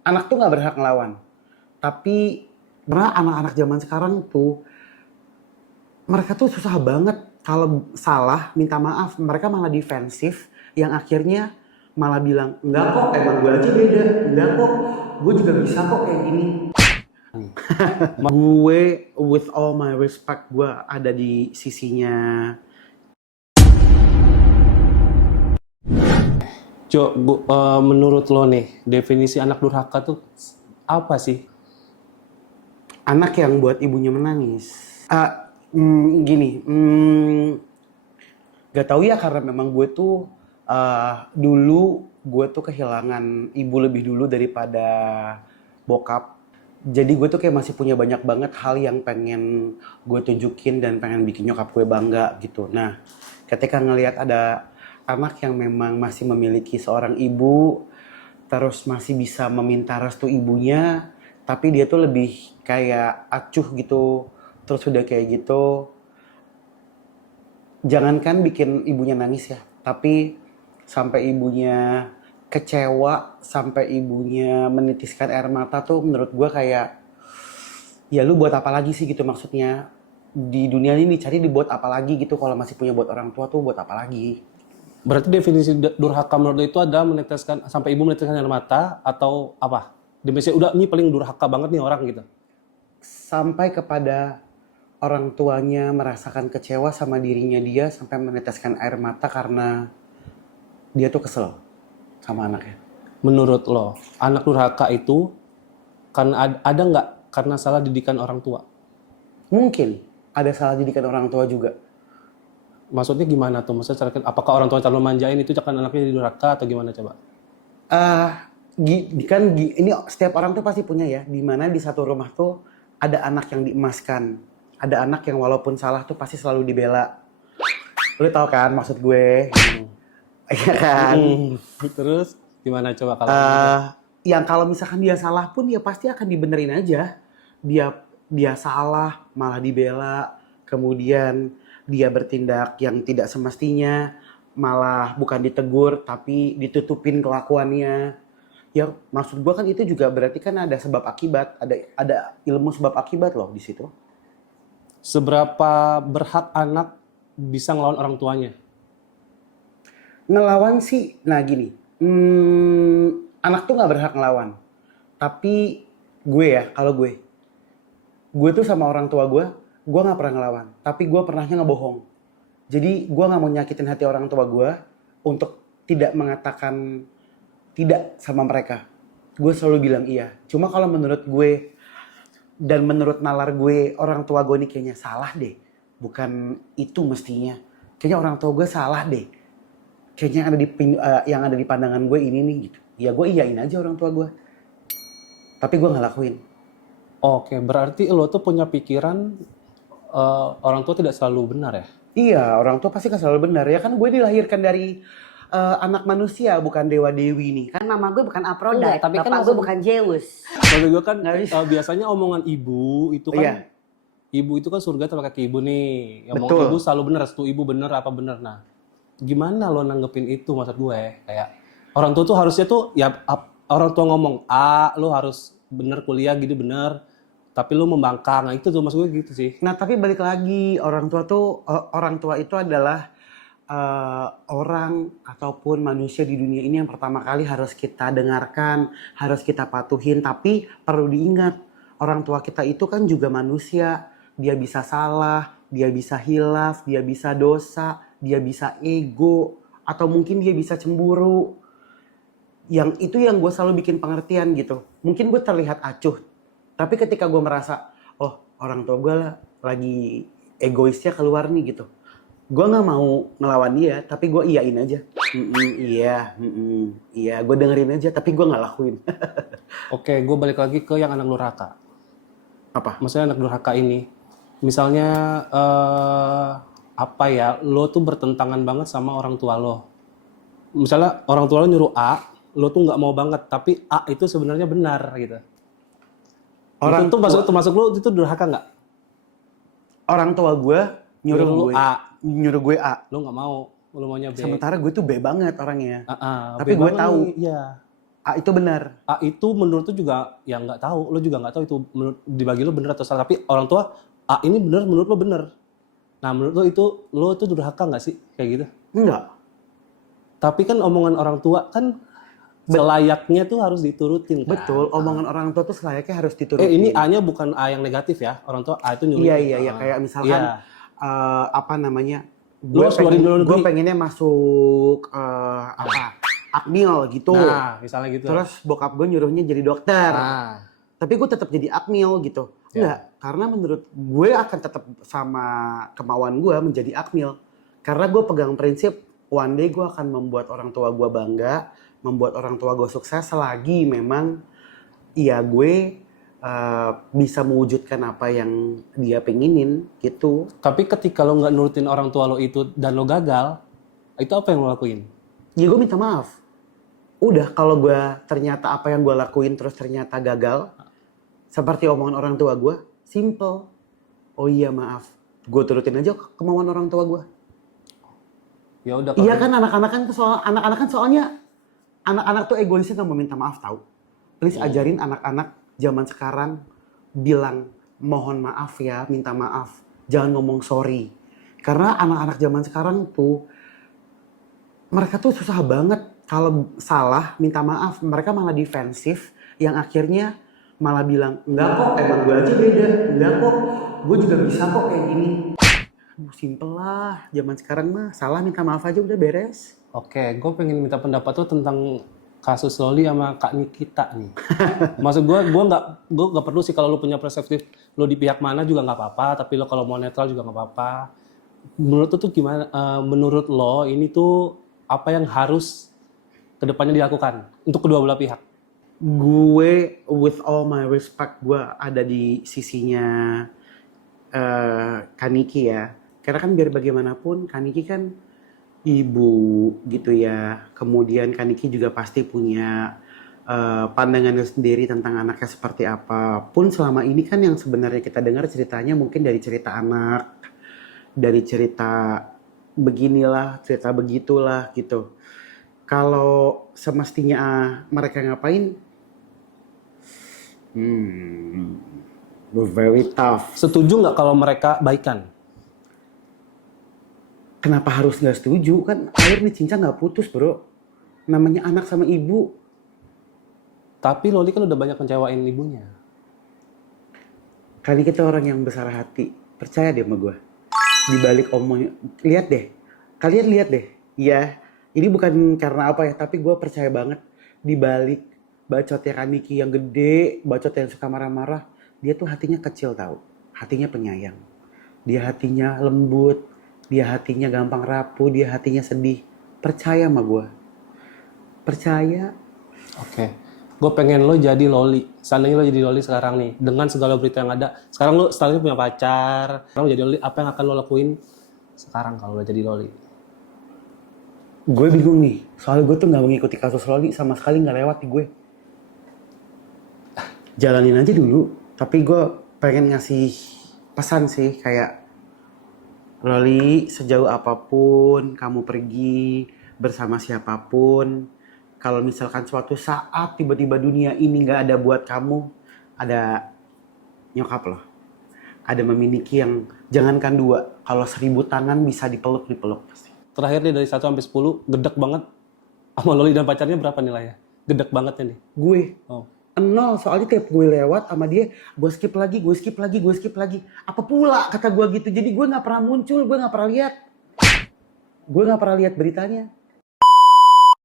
Anak tuh nggak berhak ngelawan. Tapi karena anak-anak zaman sekarang tuh mereka tuh susah banget kalau salah minta maaf, mereka malah defensif yang akhirnya malah bilang enggak kok emang gue aja beda, enggak kok gue juga bisa kok kayak gini. Gue with all my respect gue ada di sisinya. Menurut lo nih, definisi anak durhaka tuh apa sih? Anak yang buat ibunya menangis. Gini, gak tahu ya karena memang gue tuh dulu gue tuh kehilangan ibu lebih dulu daripada bokap. Jadi gue tuh kayak masih punya banyak banget hal yang pengen gue tunjukin dan pengen bikin nyokap gue bangga gitu. Nah, ketika ngelihat ada anak yang memang masih memiliki seorang ibu, terus masih bisa meminta restu ibunya, tapi dia tuh lebih kayak acuh gitu, terus udah kayak gitu, jangankan bikin ibunya nangis ya, tapi sampai ibunya kecewa, sampai ibunya menitiskan air mata tuh menurut gue kayak, ya lu buat apa lagi sih gitu maksudnya. Di dunia ini dicari dibuat apa lagi gitu, kalau masih punya buat orang tua tuh buat apa lagi. Berarti definisi durhaka menurut lo itu adalah meneteskan sampai ibu meneteskan air mata atau apa? Definisi udah ini paling durhaka banget nih orang gitu. Sampai kepada orang tuanya merasakan kecewa sama dirinya dia sampai meneteskan air mata karena dia tuh kesel sama anaknya. Menurut lo, anak durhaka itu karena ada nggak karena salah didikan orang tua? Mungkin ada salah didikan orang tua juga. Maksudnya gimana tuh? Maksudnya apakah orang tua terlalu manjain itu kan anaknya jadi durhaka atau gimana coba? Ini setiap orang tuh pasti punya ya, dimana di satu rumah tuh ada anak yang diemaskan, ada anak yang walaupun salah tuh pasti selalu dibela. Lu tau kan maksud gue? Iya kan? Terus gimana coba kalau Yang kalau misalkan dia salah pun ya pasti akan dibenerin aja. Dia salah malah dibela, kemudian dia bertindak yang tidak semestinya malah bukan ditegur tapi ditutupin kelakuannya. Ya maksud gue kan itu juga berarti kan ada sebab akibat, ada ilmu sebab akibat loh di situ. seberapa berhak anak bisa ngelawan orang tuanya? Ngelawan sih, nah gini, anak tuh nggak berhak ngelawan. Tapi gue ya, kalau gue tuh sama orang tua gue nggak pernah ngelawan. Tapi gue pernahnya ngebohong. Jadi gue nggak mau nyakitin hati orang tua gue untuk tidak mengatakan tidak sama mereka. Gue selalu bilang iya. Cuma kalau menurut gue dan menurut nalar gue, orang tua gue nih kayaknya salah deh. Bukan itu mestinya. Kayaknya orang tua gue salah deh. Kayaknya yang ada di pandangan gue ini nih gitu. Ya gue iyain aja orang tua gue. Tapi gue nggak lakuin. Oke, berarti lo tuh punya pikiran orang tua tidak selalu benar ya? Iya, orang tua pasti kan selalu benar. Ya kan gue dilahirkan dari anak manusia, bukan dewa dewi nih. Kan mama gue bukan Aphrodite, Enggak, tapi kan bapak gue maksud- bukan Zeus. Maksud gue kan Nggak bisa. biasanya omongan ibu itu kan Iya. ibu itu kan surga terpakai ke ibu nih. Omong Betul. ibu selalu benar, restu ibu benar apa benar. Nah, gimana lo nanggepin itu maksud gue? Kayak orang tua tuh harusnya tuh ya orang tua ngomong A, lo harus bener kuliah gitu bener. Tapi lo membangkang. Nah, itu tuh maksud gue gitu sih. Nah tapi balik lagi, orang tua itu adalah orang ataupun manusia di dunia ini yang pertama kali harus kita dengarkan, harus kita patuhin. Tapi perlu diingat, orang tua kita itu kan juga manusia. Dia bisa salah, dia bisa hilaf, dia bisa dosa, dia bisa ego, atau mungkin dia bisa cemburu. Yang itu yang gue selalu bikin pengertian gitu. Mungkin gue terlihat acuh, tapi ketika gue merasa, oh orang tua gue lagi egoisnya keluar nih gitu. Gue gak mau ngelawan dia, tapi gue iyain aja. Iya, gue dengerin aja, tapi gue gak lakuin. Oke, gue balik lagi ke yang anak durhaka. Apa? Maksudnya anak durhaka ini, misalnya apa ya, lo tuh bertentangan banget sama orang tua lo. Misalnya orang tua lo nyuruh A, lo tuh nggak mau banget, tapi A itu sebenarnya benar gitu. Orang itu masuk lo itu durhaka nggak? Orang tua gue Nyuruh nyuruh gue A. Lo nggak mau, lo maunya B. Sementara gue tuh B banget orangnya. Ah, Tapi B gue banget tahu. nih, iya. Itu benar. Itu menurut lu juga ya nggak tahu, lu juga nggak tahu itu menurut dibagi lu bener atau salah, tapi orang tua ini bener menurut lu bener. Nah menurut lu itu durhaka nggak sih kayak gitu? Enggak. Tapi kan omongan orang tua kan selayaknya tuh harus diturutin kan? Betul, omongan orang tua tuh selayaknya harus diturutin. Ini A-nya bukan A yang negatif ya, orang tua A itu nyuruh. Iya, kayak misalkan Iya. apa namanya? Lu harus keluarin dulu Gue negeri. pengennya masuk Akmil gitu. Nah, misalnya gitu. Terus bokap gue nyuruhnya jadi dokter. Nah, Tapi gue tetap jadi Akmil gitu. Ya. Enggak, karena menurut gue akan tetap sama kemauan gue menjadi Akmil. Karena gue pegang prinsip one day gue akan membuat orang tua gue bangga, membuat orang tua gue sukses selagi memang iya gue bisa mewujudkan apa yang dia pengenin gitu. tapi ketika lo nggak nurutin orang tua lo itu dan lo gagal, itu apa yang lo lakuin? Ya gue minta maaf. Udah, kalau gue ternyata apa yang gue lakuin terus ternyata gagal, seperti omongan orang tua gue, simple. Oh iya maaf, gue turutin aja kemauan orang tua gue. Ya udah. Iya kan anak-anak kan soalnya anak-anak tuh egoisnya nggak mau minta maaf tahu. Please ajarin anak-anak zaman sekarang bilang mohon maaf ya, minta maaf. Jangan ngomong sorry. Karena anak-anak zaman sekarang tuh mereka tuh susah banget kalau salah minta maaf. Mereka malah defensif yang akhirnya malah bilang enggak kok, emang gue aja beda. Enggak kok, gue juga bisa kok kayak gini. Simple lah, zaman sekarang mah salah minta maaf aja udah beres. Oke, gue pengen minta pendapat lo tentang kasus Loli sama Kak Nikita nih. Maksud gue nggak perlu sih kalau lo punya perspektif lo di pihak mana juga nggak apa-apa, tapi lo kalau mau netral juga nggak apa-apa. Menurut lo tuh gimana? Menurut lo ini tuh apa yang harus kedepannya dilakukan untuk kedua belah pihak? Gue with all my respect gue ada di sisinya Kaniki ya. Karena kan biar bagaimanapun Kaniki kan ibu gitu ya. Kemudian Kaniki juga pasti punya pandangannya sendiri tentang anaknya seperti apa. Pun selama ini kan yang sebenarnya kita dengar ceritanya mungkin dari cerita anak, dari cerita beginilah, cerita begitulah gitu. Kalau semestinya mereka ngapain? Very tough. Setuju nggak kalau mereka baikan? Kenapa harus nggak setuju? Kan air di cincang nggak putus bro. Namanya anak sama ibu. Tapi Loli kan udah banyak ngecewain ibunya. Kali kita orang yang besar hati. Percaya deh sama gue. Di balik omongnya. Lihat deh. Kalian lihat deh. Ya, ini bukan karena apa ya. Tapi gue percaya banget. Di balik bacotnya Kaniki yang gede. Bacot yang suka marah-marah. Dia tuh hatinya kecil tau. Hatinya penyayang. Dia hatinya lembut. Dia hatinya gampang rapuh, dia hatinya sedih. Percaya sama gue. Percaya. Oke. Gue pengen lo jadi Loli. Seandainya lo jadi Loli sekarang nih, dengan segala berita yang ada. Sekarang lo setelah punya pacar. Sekarang lo jadi Loli, apa yang akan lo lakuin sekarang kalau lo jadi Loli? Gue bingung nih. Soalnya gue tuh gak mengikuti kasus Loli. Sama sekali gak lewat di gue. Jalanin aja dulu. Tapi gue pengen ngasih pesan sih. Kayak Loli, sejauh apapun kamu pergi bersama siapapun, kalau misalkan suatu saat tiba-tiba dunia ini gak ada buat kamu, ada nyokap loh. Ada memiliki yang jangankan 2, kalau 1000 tangan bisa dipeluk pasti. Terakhir nih dari 1 sampai 10, gedek banget. Sama Loli dan pacarnya berapa nilainya? Gedek bangetnya nih. Gue Oh. 0, soalnya tiap gue lewat sama dia, gue skip lagi. Apa pula kata gue gitu, jadi gue gak pernah muncul, gue gak pernah lihat beritanya.